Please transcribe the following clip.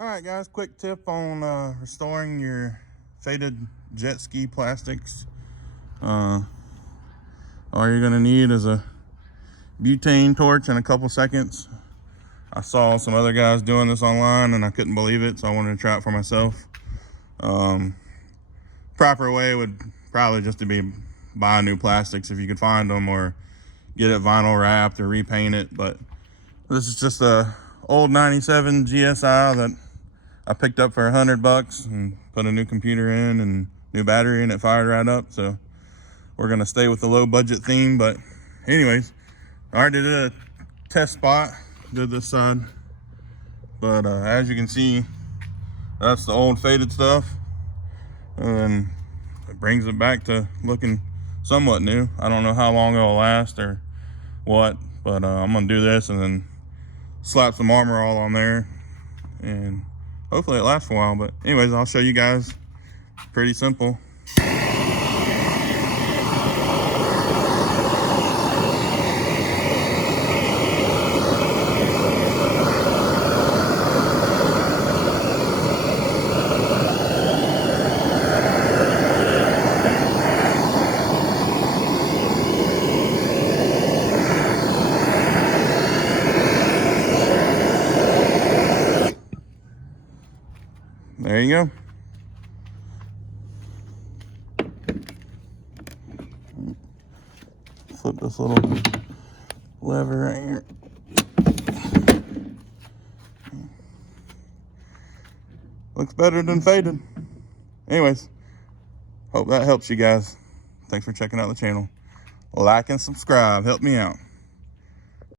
All right, guys, quick tip on restoring your faded jet ski plastics. All you're gonna need is a butane torch in a couple seconds. I saw some other guys doing this online and I couldn't believe it, so I wanted to try it for myself. Proper way would probably just to be buy new plastics if you could find them, or get it vinyl wrapped or repaint it. But this is just a old 97 GSI that I picked up for $100 and put a new computer in and new battery, and it fired right up. So we're gonna stay with the low budget theme. But anyways, I already did a test spot, did this side. But as you can see, that's the old faded stuff, and it brings it back to looking somewhat new. I don't know how long it'll last or what, but I'm gonna do this and then slap some armor all on there, and hopefully it lasts for a while. But anyways, I'll show you guys. Pretty simple. There you go. Flip this little lever right here. Looks better than faded. Anyways, hope that helps you guys. Thanks for checking out the channel. Like and subscribe. Help me out.